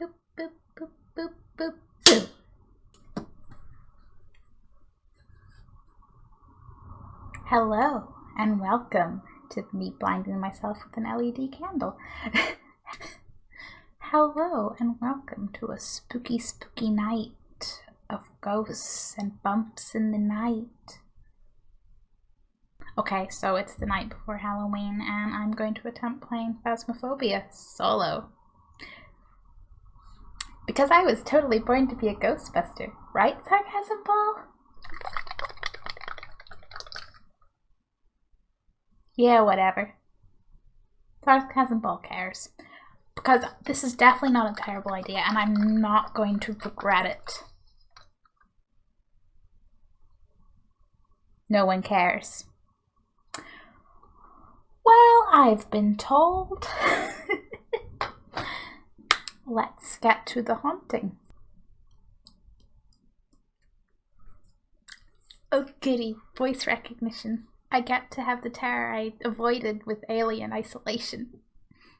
Boop, boop, boop, boop, boop, boop. Hello, and welcome to me blinding myself with an LED candle. Hello, and welcome to a spooky, spooky night of ghosts and bumps in the night. Okay, so it's the night before Halloween, and I'm going to attempt playing Phasmophobia solo. Because I was totally born to be a Ghostbuster, right, Sarcasm Ball? Yeah, whatever. Sarcasm Ball cares. Because this is definitely not a terrible idea, and I'm not going to regret it. No one cares. Well, I've been told. Let's get to the haunting. Oh goody, voice recognition. I get to have the terror I avoided with Alien Isolation.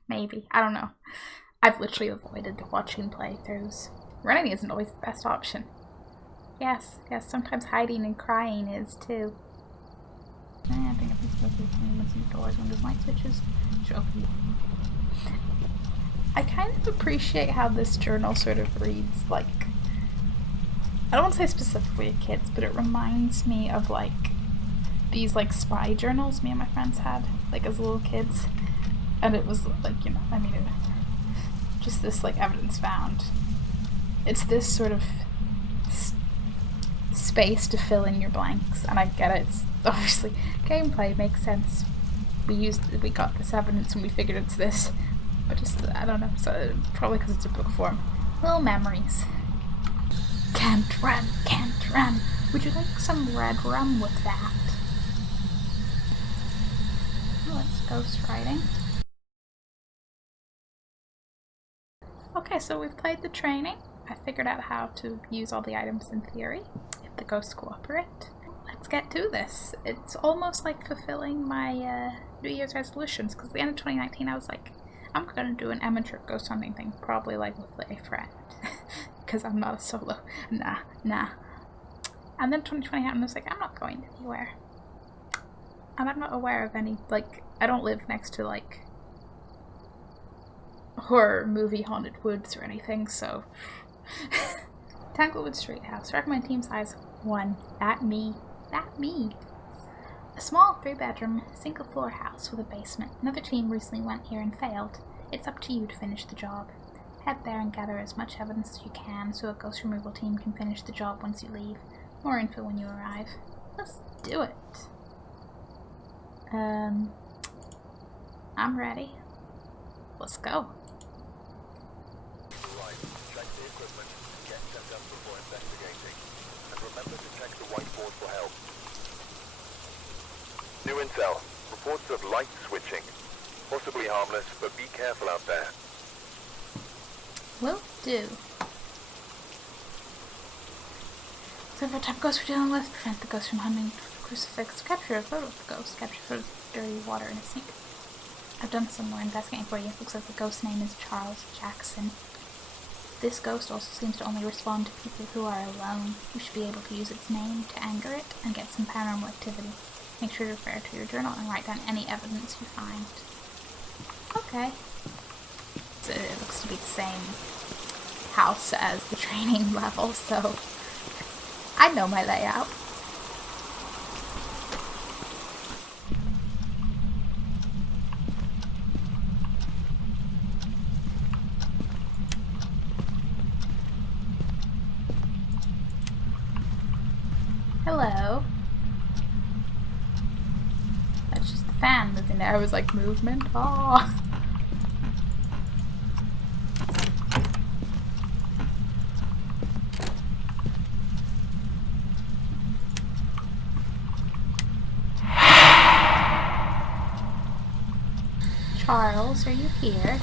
Maybe, I don't know. I've literally avoided watching playthroughs. Running isn't always the best option. Yes, sometimes hiding and crying is too. I think if it's supposed to be doors, windows, light switches. Should open. I kind of appreciate how this journal sort of reads like, I don't want to say specifically to kids, but it reminds me of like these like spy journals me and my friends had like as little kids, and it was like, you know, I mean, just this like evidence found. It's this sort of space to fill in your blanks, and I get it. It's obviously gameplay makes sense. We got this evidence and we figured it's this. But just, I don't know, so probably because it's a book form. Little memories. Can't run. Would you like some red rum with that? Oh, it's ghost writing. Okay, so we've played the training. I figured out how to use all the items in theory, if the ghosts cooperate. Let's get to this. It's almost like fulfilling my New Year's resolutions, because at the end of 2019 I was like, I'm gonna do an amateur ghost hunting thing, probably like with a friend, because I'm not a solo. Nah. And then 2020 happened, I was like, I'm not going anywhere. And I'm not aware of any, like, I don't live next to, like, horror movie haunted woods or anything, so. Tanglewood Street House. Recommend team size 1. That me. A small 3-bedroom, single-floor house with a basement. Another team recently went here and failed. It's up to you to finish the job. Head there and gather as much evidence as you can so a ghost removal team can finish the job once you leave. More info when you arrive. Let's do it. I'm ready. Let's go. Right, check the equipment, get set up before investigating, and remember to check the whiteboard for help. New intel. Reports of light switching. Possibly harmless, but be careful out there. Will do. So what type of ghost we're dealing with? Prevent the ghost from hunting crucifix. Capture a photo of the ghost. Capture a photo of dirty water in a sink. I've done some more investigating for you. Looks like the ghost's name is Charles Jackson. This ghost also seems to only respond to people who are alone. You should be able to use its name to anger it and get some paranormal activity. Make sure to refer to your journal and write down any evidence you find. Okay. So it looks to be the same house as the training level, so I know my layout. Hello. That's just the fan moving there. I was like, movement? Oh. Charles, are you here?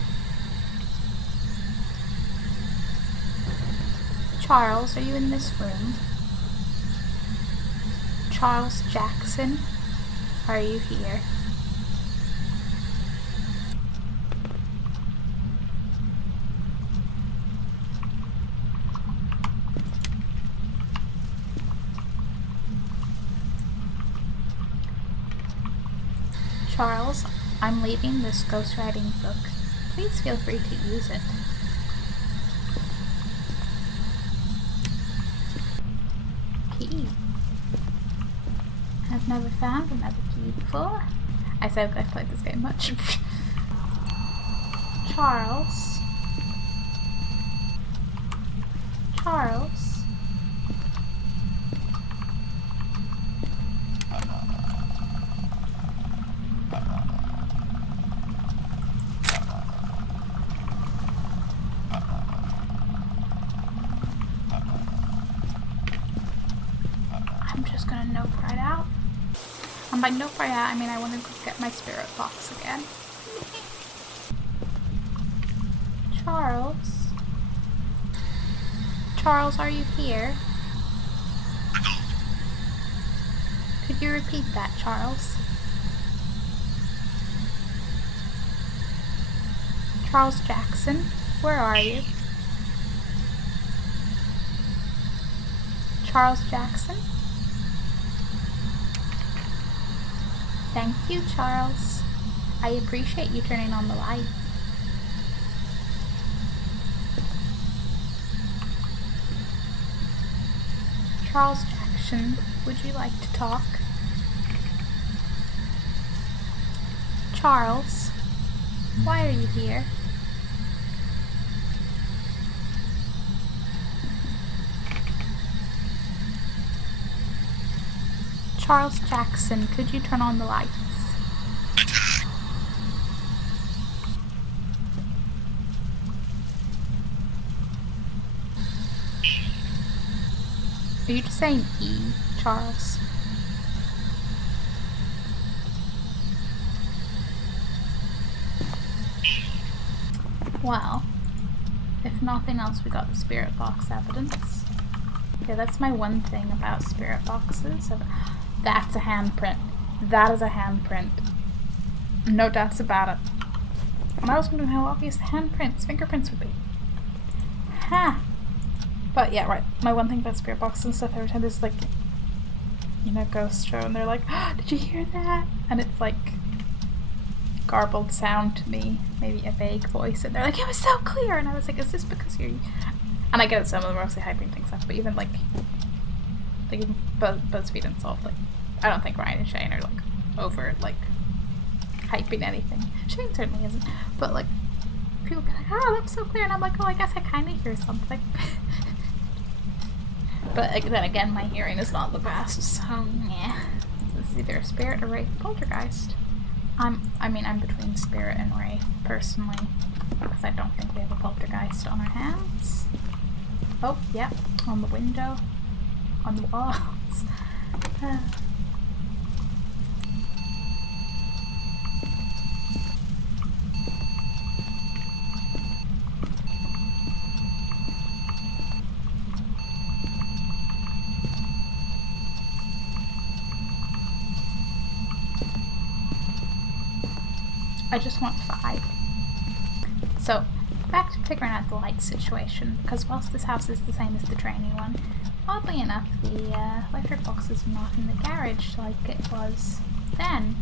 Charles, are you in this room? Charles Jackson, are you here? Charles, I'm leaving this ghostwriting book. Please feel free to use it. Key. I've never found another key before. I said I've played this game much. Charles. Charles. I'm just gonna nope right out. And by nope right out, I mean I want to go get my spirit box again. Charles? Charles, are you here? Could you repeat that, Charles? Charles Jackson, where are you? Charles Jackson? Thank you, Charles. I appreciate you turning on the light. Charles Jackson, would you like to talk? Charles, why are you here? Charles Jackson, could you turn on the lights? Are you just saying E, Charles? Well, if nothing else, we got the spirit box evidence. Yeah, that's my one thing about spirit boxes. That's a handprint. That is a handprint. No doubts about it. And I was wondering how obvious the fingerprints would be. Ha! But yeah, right. My one thing about spirit boxes and stuff, every time there's like, you know, ghost show and they're like, oh, did you hear that? And it's like garbled sound to me, maybe a vague voice, and they're like, it was so clear, and I was like, is this because you're... And I get some of them are mostly hyping things up, but even like even BuzzFeed and Salt, like, I don't think Ryan and Shane are like over like hyping anything. Shane certainly isn't, but like people be like, oh, that was so clear, and I'm like, oh, I guess I kind of hear something. But then again, my hearing is not the best, so yeah. This is either a spirit or wraith poltergeist. I mean, I'm between spirit and wraith, personally, because I don't think we have a poltergeist on our hands. Oh, yep, on the window, on the walls. I just want 5. So, back to figuring out the light situation, because whilst this house is the same as the training one, oddly enough, the electric box is not in the garage like it was then,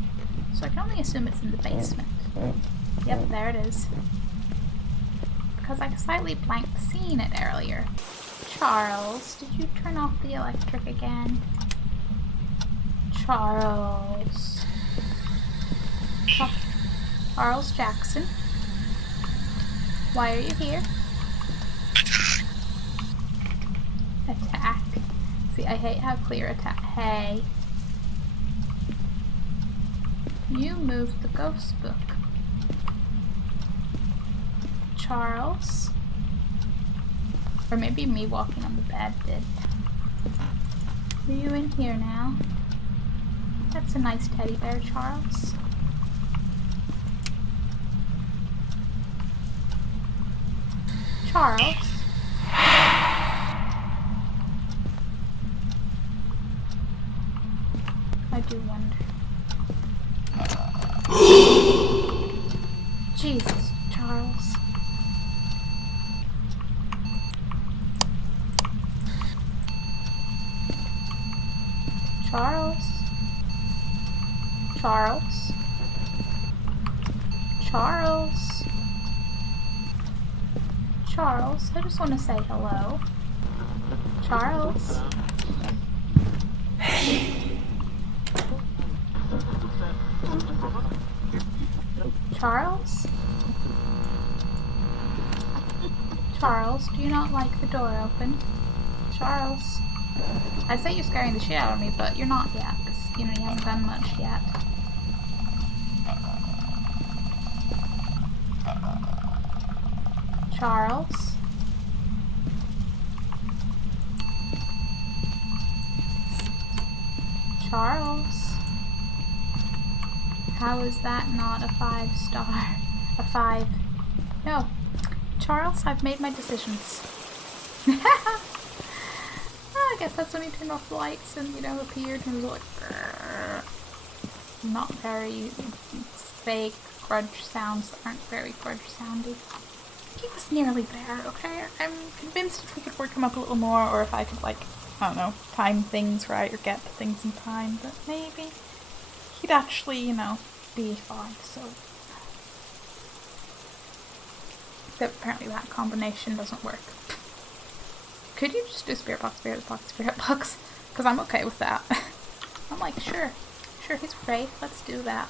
so I can only assume it's in the basement. Yep, there it is. Because I slightly blanked seeing it earlier. Charles, did you turn off the electric again? Charles. Charles Jackson. Why are you here? Attack. See, I hate how clear attack. Hey. You moved the ghost book. Charles? Or maybe me walking on the bed did. Are you in here now? That's a nice teddy bear, Charles. Charles? I do wonder. Jesus, Charles. Charles? Charles? Charles? Charles, I just want to say hello. Charles? Charles? Charles, do you not like the door open? Charles? I say you're scaring the shit out of me, but you're not yet, because, you know, you haven't done much yet. Charles? Charles? How is that not a 5-star? A 5? No. Charles, I've made my decisions. I guess that's when he turned off the lights and, you know, appeared and was like, not very vague grudge sounds that aren't very grudge soundy. He was nearly there, okay? I'm convinced if we could work him up a little more, or if I could, like, I don't know, time things right or get things in time, but maybe he'd actually, you know, be fine, so. But apparently that combination doesn't work. Could you just do spirit box, spirit box, spirit box? Because I'm okay with that. I'm like, sure, he's great, let's do that.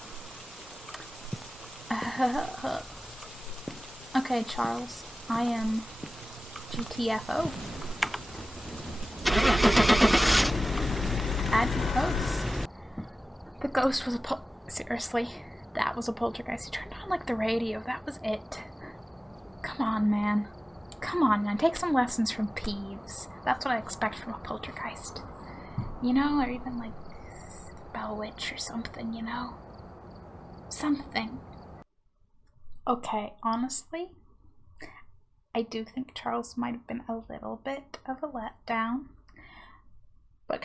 Okay, Charles, I am GTFO. Add to post. The ghost was a seriously, that was a poltergeist. He turned on like the radio, that was it. Come on, man. Come on, man. Take some lessons from Peeves. That's what I expect from a poltergeist. You know, or even like Bell Witch or something, you know? Something. Okay, honestly, I do think Charles might have been a little bit of a letdown. But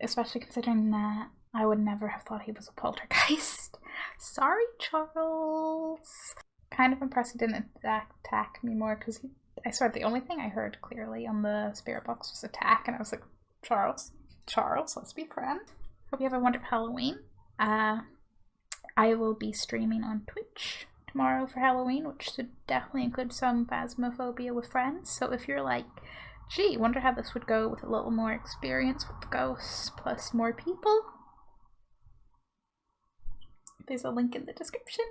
especially considering that, I would never have thought he was a poltergeist. Sorry, Charles. Kind of impressed he didn't attack me more, because I swear the only thing I heard clearly on the spirit box was attack, and I was like, Charles, let's be friends. Hope you have a wonderful Halloween. I will be streaming on Twitch tomorrow for Halloween, which should definitely include some Phasmophobia with friends. So if you're like, gee, wonder how this would go with a little more experience with ghosts plus more people, there's a link in the description.